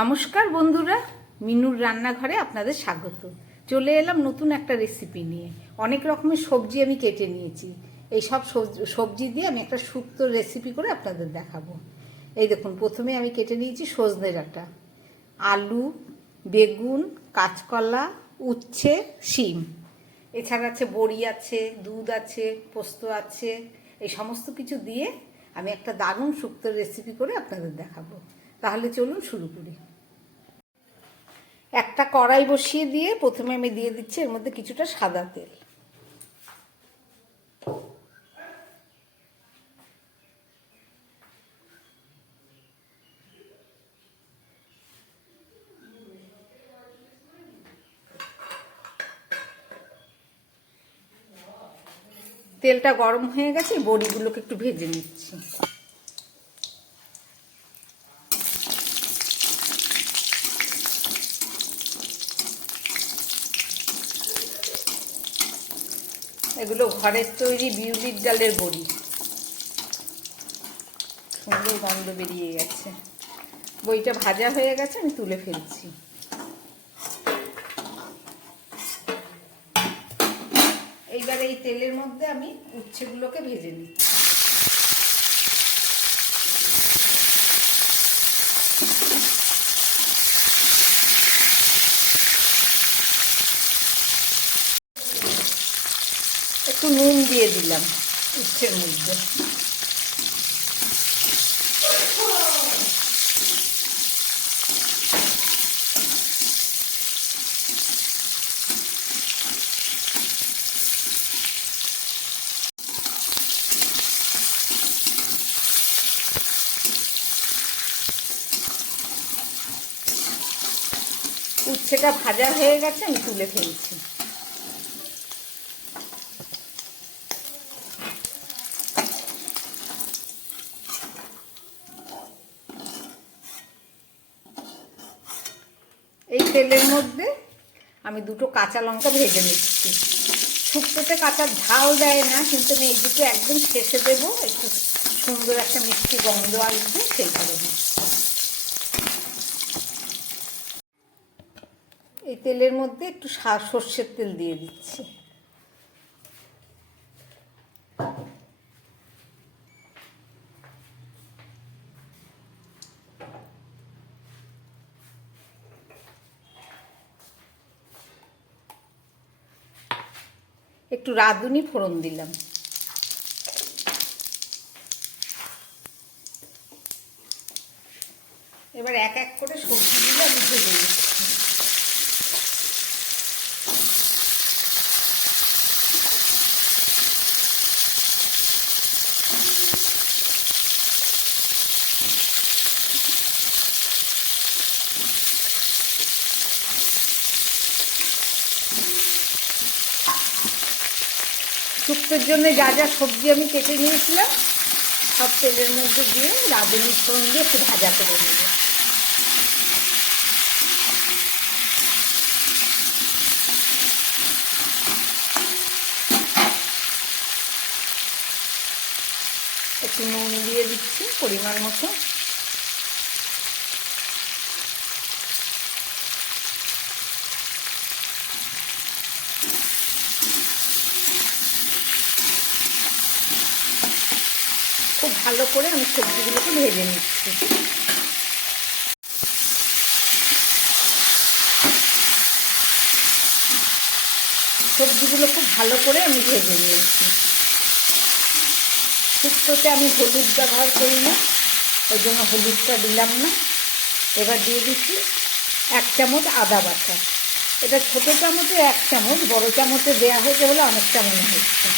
নমস্কার বন্ধুরা, মিনুর রান্নাঘরে আপনাদের স্বাগত। চলে এলাম নতুন একটা রেসিপি নিয়ে। অনেক রকমের সবজি আমি কেটে নিয়েছি। এই সব সবজি দিয়ে আমি একটা শুক্তো রেসিপি করে আপনাদের দেখাবো। এই দেখুন, প্রথমে আমি কেটে নিয়েছি সজনে ডাঁটা, আলু, বেগুন, কাঁচকলা, উচ্ছে, শিম। এছাড়া আছে বড়ি, আছে দুধ, আছে পোস্ত আছে। এই সমস্ত কিছু দিয়ে আমি একটা দারুণ শুক্তোর রেসিপি করে আপনাদের দেখাবো। তাহলে চলুন শুরু করি। একটা কড়াই বসিয়ে দিয়ে প্রথমে আমি দিয়ে দিচ্ছি এর মধ্যে কিছুটা সাদা তেল। তেলটা গরম হয়ে গেছে, বড়িগুলোকে একটু ভেজে নিচ্ছি। এগুলো ঘরের তৈরি বিউলির ডালের বড়ি। সুন্দর গন্ধ বেরিয়ে গেছে। বড়িটা ভাজা হয়ে গেছে, আমি তুলে ফেলছি। এইবার এই তেলের মধ্যে আমি উচ্ছেগুলোকে ভেজে নিচ্ছি। একটু নুন দিয়ে দিলাম উচ্ছের মধ্যে। উচ্ছেটা ভাজা হয়ে গেছে, আমি তুলে ফেলছি। এই তেলের মধ্যে আমি দুটো কাঁচা লঙ্কা ভেজে নিচ্ছি। শুক্তোতে কাঁচা ঝাল দেয় না, কিন্তু আমি এই দুটো একদম শেষে দেবো, একটু সুন্দর একটা মিষ্টি গন্ধ আসবে সেই কারণে। এই তেলের মধ্যে একটু সর্ষের তেল দিয়ে দিচ্ছি। একটু রাঁধুনি ফোড়ন দিলাম। এবার এক এক করে সবজিগুলো আমি ভেজে নিচ্ছি। শুক্তোর জন্য যা যা সবজি আমি কেটে নিয়েছিলাম সব তেলের মধ্যে দিয়ে রাঁধুনি ফোড়ন দিয়ে একটু ভাজা করে নেব। একটু নুন দিয়ে দিচ্ছি পরিমাণ মতো। খুব ভালো করে আমি সবজিগুলোকে ভেজে নিচ্ছি। সবজিগুলো খুব ভালো করে আমি ভেজে নিয়েছি। শুক্তোতে আমি হলুদ ব্যবহার করি না, ওই জন্য হলুদটা দিলাম না। এবার দিয়ে দিচ্ছি 1 চামচ আদা বাটা। এটা ছোটো চামচে 1 চামচ, বড়ো চামচে দেওয়া হয়েছে বলে অনেকটা মনে হচ্ছে।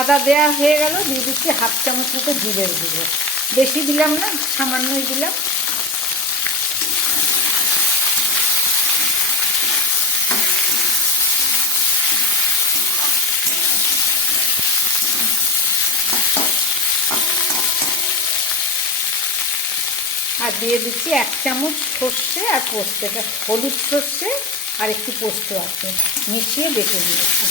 আদা দেওয়া হয়ে গেল, দিয়ে দিচ্ছি 1/2 চামচ মতো জিরের গুঁড়ো। বেশি দিলাম না, সামান্যই দিলাম। আর আর দিয়ে দিচ্ছি 1 চামচ সর্ষে আর পোস্ত, এটা হলুদ সর্ষে আর একটু পোস্ত আছে, মিশিয়ে বেটে নিয়েছি।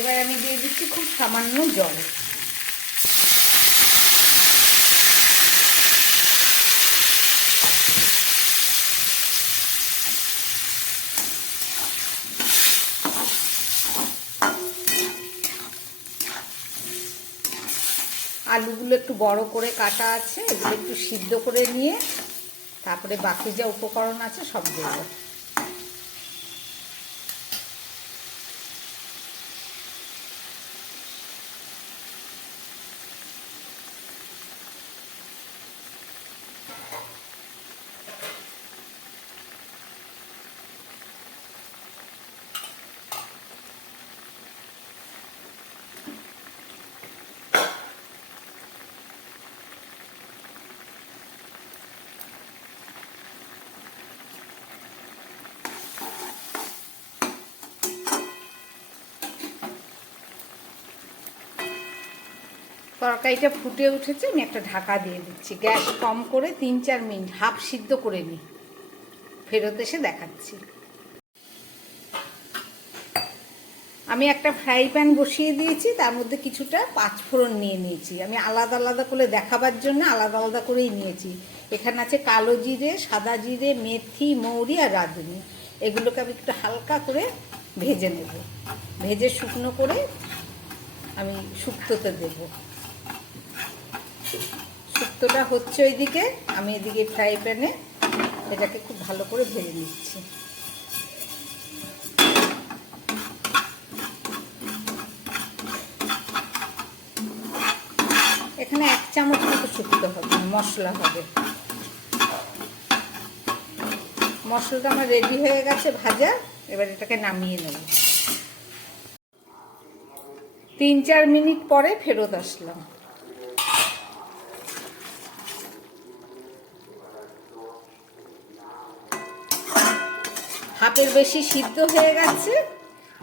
এবার আমি দিয়ে দিচ্ছি খুব সামান্য জল। আলুগুলো একটু বড় করে কাটা আছে, এগুলো একটু সিদ্ধ করে নিয়ে তারপরে বাকি যা উপকরণ আছে সব দেবো। তরকারিটা ফুটে উঠেছে, আমি একটা ঢাকা দিয়ে দিচ্ছি। গ্যাস কম করে 3-4 মিনিট হাফ সিদ্ধ করে নিই, ফেরত এসে দেখাচ্ছি। আমি একটা ফ্রাই প্যান বসিয়ে দিয়েছি, তার মধ্যে কিছুটা 5 ফোড়ন নিয়ে নিয়েছি। আমি আলাদা আলাদা করে দেখাবার জন্য আলাদা আলাদা করেই নিয়েছি। এখানে আছে কালো জিরে, সাদা জিরে, মেথি, মৌরি আর রাঁধুনি। এগুলোকে আমি একটু হালকা করে ভেজে নেব, ভেজে শুকনো করে আমি শুক্তোতে দেব। শুক্তোটা হচ্ছে ওইদিকে, আমি এদিকে ফ্রাই প্যানে এটাকে খুব ভালো করে ভেজে নিচ্ছি। এখানে 1 চামচ মতো শুক্তো হবে, মশলা হবে। মশলাটা আমার রেডি হয়ে গেছে ভাজা, এবার এটাকে নামিয়ে নেব। 3-4 মিনিট পরে ফেরত আসলাম। হাফের বেশি সিদ্ধ হয়ে গেছে।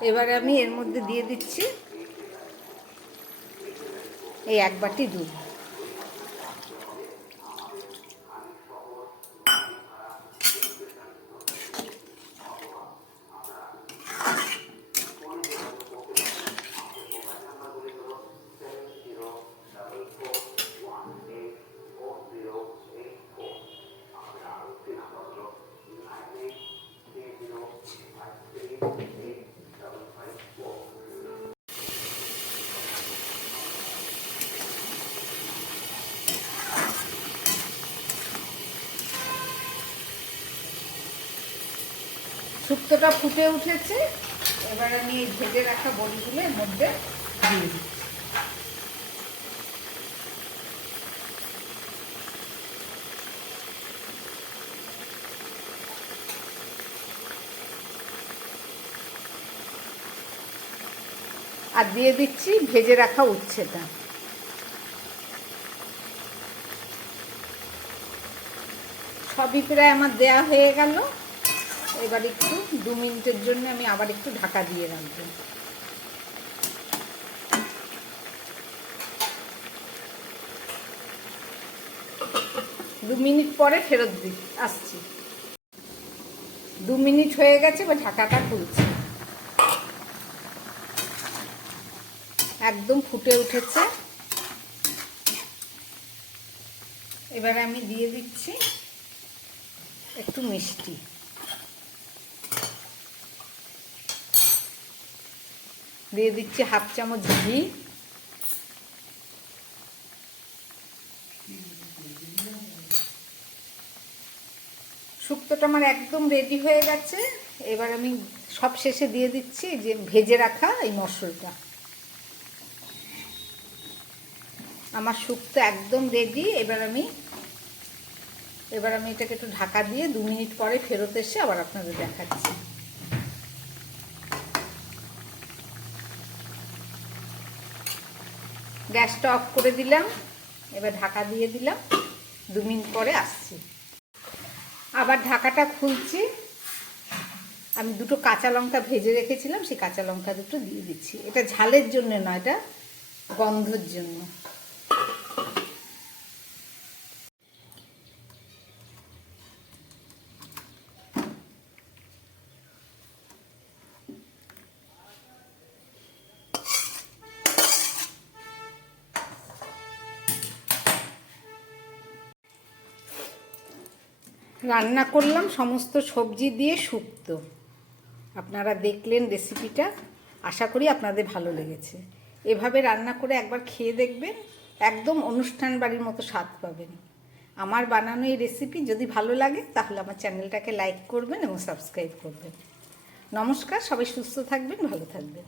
এবার আমি এর মধ্যে দিয়ে দিচ্ছি এই 1 বাটি দুধ। শুক্তোটা ফুটে উঠেছে, এবার আমি এই ভেজে রাখা বড়িগুলো এর মধ্যে দিয়ে দিচ্ছি। আর দিয়ে দিচ্ছি ভেজে রাখা উচ্ছেটা। সবই প্রায় আমার দেয়া হয়ে গেল। এবার একটু 2 মিনিটের জন্য আমি আবার একটু ঢাকা দিয়ে রাখবো। 2 মিনিট পরে ফেরত আসছি। 2 মিনিট হয়ে গেছে, এবার ঢাকাটা খুলছি। একদম ফুটে উঠেছে। এবারে আমি দিয়ে দিচ্ছি একটু মিষ্টি, দিয়ে দিচ্ছি 1/2 চামচ ঘি, শুক্তোটা আমার একদম রেডি হয়ে গেছে। এবার আমি সব শেষে দিয়ে দিচ্ছি যে ভেজে রাখা এই মশলাটা। আমার শুক্তো একদম রেডি। এবার আমি এটাকে একটু ঢাকা দিয়ে 2 মিনিট পরে ফেরত এসে আবার আপনাদের দেখাচ্ছি। গ্যাসটা অফ করে দিলাম, এবার ঢাকা দিয়ে দিলাম, 2 মিনিট পরে আসছি। আবার ঢাকাটা খুলছি। আমি 2টো কাঁচা লঙ্কা ভেজে রেখেছিলাম, সেই কাঁচা লঙ্কা 2টো দিয়ে দিচ্ছি। এটা ঝালের জন্য নয়, এটা গন্ধর জন্য। রান্না করলাম সমস্ত সবজি দিয়ে শুক্তো। আপনারা দেখলেন রেসিপিটা, আশা করি আপনাদের ভালো লেগেছে। এভাবে রান্না করে একবার খেয়ে দেখবেন, একদম অনুষ্ঠান বাড়ির মতো স্বাদ পাবেন। আমার বানানো এই রেসিপি যদি ভালো লাগে তাহলে আমার চ্যানেলটাকে লাইক করবেন এবং সাবস্ক্রাইব করবেন। নমস্কার, সবাই সুস্থ থাকবেন, ভালো থাকবেন।